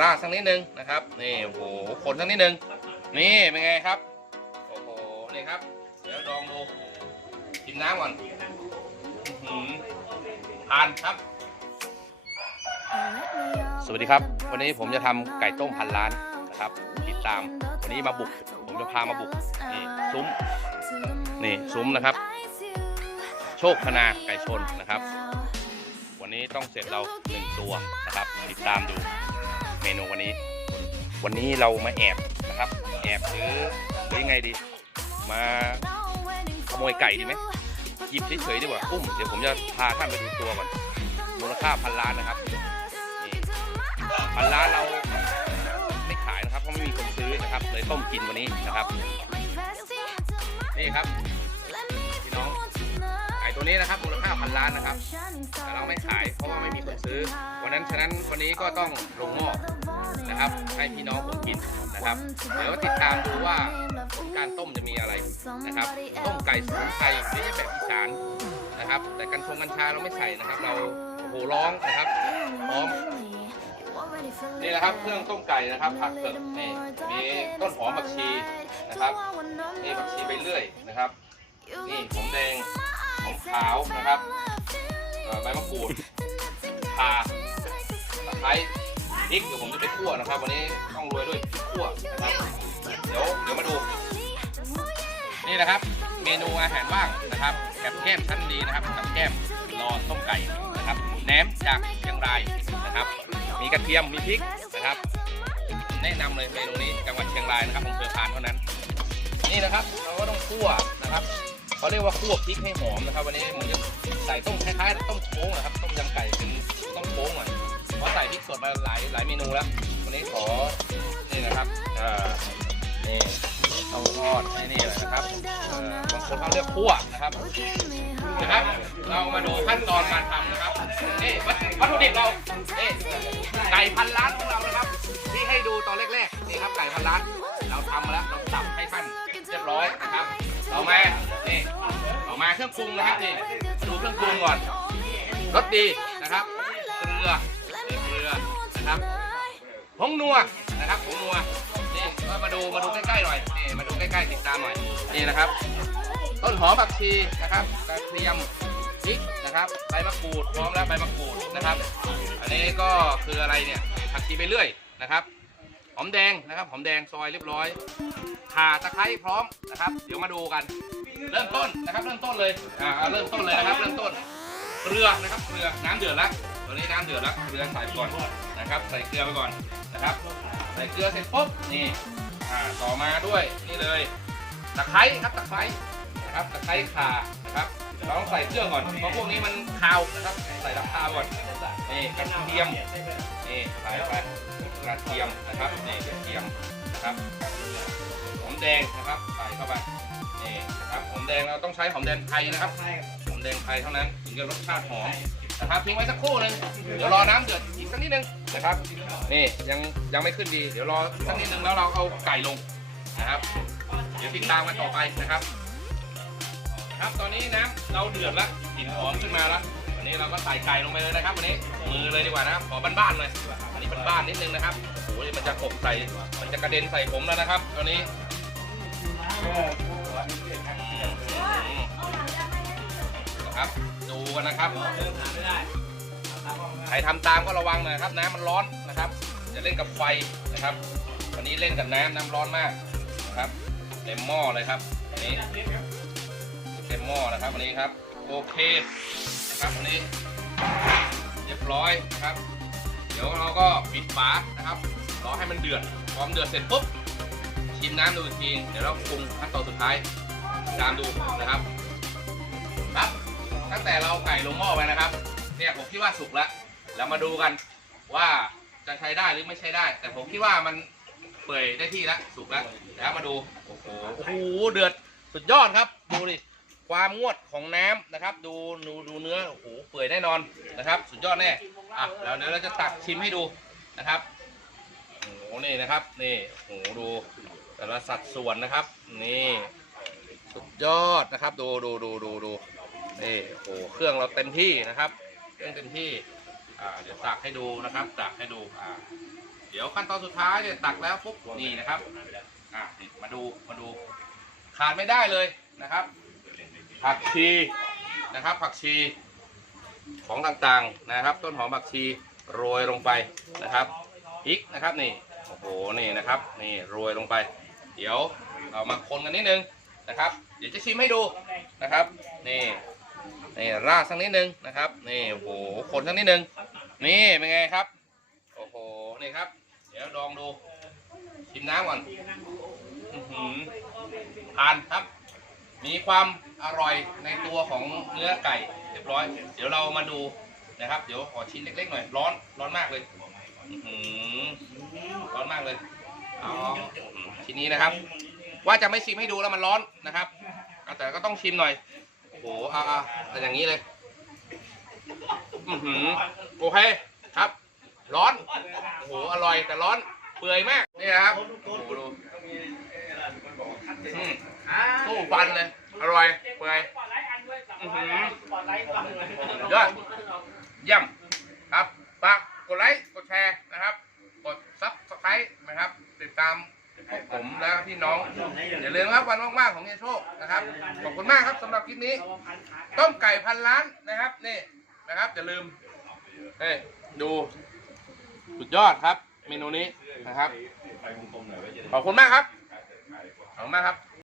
ราดสักนิดนึงนะครับนี่โอ้โหคนสักนิดนึงนี่เป็นไงครับโอ้โหนี่ครับเดี๋ยวลองดูกินน้ำก่อนหือทานครับ สวัสดีครับ วันนี้ผมจะทำไก่ต้มพันล้านนะครับติดตาม วันนี้มาบุก ผมจะพามาบุกนี่ซุ้มนี่ซุ้มนะครับ โชคพนาไก่ชนนะครับ วันนี้ต้องเสร็จเราหนึ่งตัวนะครับ ติดตามดู เมนูวันนี้ วันนี้เรามาแอบนะครับ แอบหรือหรือยังไงดี มาขโมยไก่ดีไหมหยิบเฉยๆดีกว่าอุ้มเดี๋ยวผมจะพาท่านไปดูตัวก่อนมูลค่าพันล้านนะครับพันล้านเราไม่ขายนะครับเพราะไม่มีคนซื้อนะครับ เลยต้มกินวันนี้นะครับ นี่ครับ ตัวนี้นะครับมูลค่าพันล้านนะครับ แต่เราไม่ขายเพราะว่าไม่มีคนซื้อ วันนั้นฉะนั้นวันนี้ก็ต้องลงหม้อนะครับ ให้พี่น้องผมกินนะครับ เดี๋ยวติดตามดูว่าการต้มจะมีอะไรนะครับ ต้มไก่สมุนไพรไม่ใช่แบบอีสานนะครับ แต่กัญชงกัญชาเราไม่ใส่นะครับ เราโอ้โหร้องนะครับพร้อมนี่แหละครับเครื่องต้มไก่นะครับผักเผือกนี่มีต้นหอมผักชีนะครับนี่ผักชีไปเรื่อยนะครับ นี่หอมแดง หอมขาวนะครับใบมะกรูดข่าตะไคร้พริกเดี๋ยวผมจะไปคั่วนะครับ วันนี้ต้องโรวยด้วยพริกคั่วนะครับเดี๋ยวเดี๋ยวมาดู นี่นะครับ เมนูอาหารว่างนะครับกับแก้มชั้นดีนะครับกับแก้มรอต้มไก่นะครับแหนมจากเชียงรายนะครับ มีกระเทียมมีพริกนะครับ แนะนำเลยเมนูนี้จังหวัดเชียงรายนะครับอำเภอพานเท่านั้น นี่นะครับเราก็ต้องคั่วนะครับ เขาเรียกว่าคั่วพริกให้หอมนะครับ วันนี้ผมจะใส่ต้มคล้ายๆต้มโค้งนะครับต้มยำไก่เป็นต้มโค้งหน่อยเพราะใส่พริกสดมาหลายหลายเมนูแล้ว วันนี้ขอนี่นะครับอ่อนี่ต้องทอดให้นี่เลยนะครับบางคนเขาเรียกคั่วนะครับนะครับ เรามาดูขั้นตอนการทำนะครับนี่วัตถุดิบเรานี่ไก่พันล้านของเรานะครับ ที่ให้ดูตอนแรกๆนี่ครับไก่พันล้าน เราทำมาแล้วเราสับให้ท่านเรียบร้อยนะครับต่อมา มาเครื่องปรุงนะครับนี่มาดูเครื่องปรุงก่อนรสดีนะครับเกลือนี่เกลือนะครับผงนัวนะครับผงนัวนี่ก็มาดูมาดูใกล้ๆหน่อยนี่มาดูใกล้ๆติดตามหน่อยนี่นะครับ ต้นหอมผักชีนะครับกระเทียมพริกนะครับใบมะกรูดพร้อมแล้วใบมะกรูดนะครับ อันนี้ก็คืออะไรเนี่ยผักชีไปเรื่อยนะครับหอมแดงนะครับหอมแดงซอยเรียบร้อยข่าตะไคร้พร้อมนะครับ เดี๋ยวมาดูกัน เริ่มต้นนะครับเริ่มต้นเลยอ่าเอาเริ่มต้นเลยนะครับเริ่มต้นเกลือนะครับเกลือน้ำเดือดแล้วตอนนี้น้ำเดือดแล้วเกลือใส่ไปก่อนนะครับ ใส่เกลือไปก่อนนะครับ ใส่เกลือเสร็จปุ๊บนี่อ่าต่อมาด้วยนี่เลยตะไคร้ครับตะไคร้นะครับตะไคร้ข่านะครับเราต้องใส่เครื่องก่อนเพราะพวกนี้มันคาวนะครับใส่ตะคาวก่อนนี่กระเทียมนี่ใส่ไปกระเทียมนะครับนี่กระเทียม นะครับหอมแดงนะครับใส่เข้าไปนี่นะครับหอมแดงเราต้องใช้หอมแดงไทยนะครับหอมแดงไทยเท่านั้นถึงจะรสชาติหอมนะครับทิ้งไว้สักครู่หนึงเดี๋ยวรอน้ำเดือดอีกสักนิดนึงนะครับนี่ยังยังไม่ขึ้นดี เดี๋ยวรอสักนิดนึงแล้วเราเอาไก่ลงนะครับ เดี๋ยวติดตามกันต่อไปนะครับ ครับตอนนี้น้ำเราเดือดแล้วกลิ่นหอมขึ้นมาแล้ว วันนี้เราก็ใส่ไก่ลงไปเลยนะครับวันนี้มือเลยดีกว่านะครับขอบ้านๆเลยอันนี้บ้านๆนิดนึงนะครับโอ้โหมันจะกบใส่มันจะกระเด็นใส่ผมแล้วนะครับตอนนี้นะครับดูกันนะครับใครทำตามก็ระวังหนะครับน้ำมันร้อนนะครับอย่าเล่นกับไฟนะครับวันนี้เล่นกับน้ำน้ำร้อนมากนะครับเต็มหม้อเลยครับอันนี้เต็มหม้อนะครับวันนี้ครับโอเค นะครับวันนี้ เรียบร้อยนะครับ เดี๋ยวเราก็ปิดฝานะครับรอให้มันเดือดพอมเดือดเสร็จปุ๊บชิมน้ำดูอีกทีเดี๋ยวเราปรุงขั้นตอนสุดท้ายตามดูนะครับครับ ตั้งแต่เราไก่ลงหม้อไปนะครับ เนี่ยผมคิดว่าสุกแล้วแล้วมาดูกันว่าจะใช้ได้หรือไม่ใช้ได้ แต่ผมคิดว่ามันเปื่อยได้ที่แล้วสุกแล้วแล้วมาดูโอ้โหเดือดสุดยอดครับดูดิ ความงวดของน้ำนะครับ ดูดูดูเนื้อโอ้โหเปื่อยแน่นอนนะครับ สุดยอดแน่อะแล้วเดี๋ยวเราจะตักชิมให้ดูนะครับโอ้โหนี่นะครับนี่โอ้โหดูแต่ละสัดส่วนนะครับ นี่สุดยอดนะครับ ดูดูดูดูดูนี่โอ้โหเครื่องเราเต็มที่นะครับเครื่องเต็มที่อ่าเดี๋ยวตักให้ดูนะครับ ตักให้ดูอ่าเดี๋ยวขั้นตอนสุดท้ายเนี่ยตักแล้วปุ๊บนี่นะครับอะมาดูมาดูขาดไม่ได้เลยนะครับ ผักชีนะครับ ผักชีของต่างๆนะครับ ต้นหอมผักชีโรยลงไปนะครับพริกนะครับนี่โอ้โหนี่นะครับ นี่โรยลงไป เดี๋ยวเรามาคนกันนิดนึงนะครับ เดี๋ยวจะชิมให้ดูนะครับนี่นี่ราดสักนิดนึงนะครับนี่โอ้โหคนสักนิดนึงนี่เป็นไงครับโอ้โหนี่ครับ เดี๋ยวลองดูชิมน้ำก่อนอือหือทานครับ มีความ อร่อยในตัวของเนื้อไก่เรียบร้อย เดี๋ยวเรามาดูนะครับ เดี๋ยวขอชิ้นเล็กๆหน่อย ร้อน ร้อนมากเลยอื้อหือร้อนมากเลยเอาชิ้นนี้นะครับ ว่าจะไม่ชิมให้ดูแล้วมันร้อนนะครับเอาแต่ก็ต้องชิมหน่อย โอ้โหเอาเอาแต่อย่างนี้เลย อือหือโอเคครับ ร้อน โอ้โห อร่อยแต่ร้อน เปื่อยมาก นี่นะครับ โอ้โหดูอืมสู้ฟันเลย อร่อยเปื่อยอื้อหือยอดเยี่ยมครับฝากกดไลค์กดแชร์นะครับ กดซับสไครต์นะครับ ติดตามพวกผมและพี่น้อง อย่าลืมครับวันว่างๆของเฮียโชคนะครับ ขอบคุณมากครับสำหรับคลิปนี้ ต้มไก่พันล้านนะครับนี่นะครับอย่าลืมเฮ้ยดูสุดยอดครับ เมนูนี้นะครับ ขอบคุณมากครับ ขอบคุณมากครับ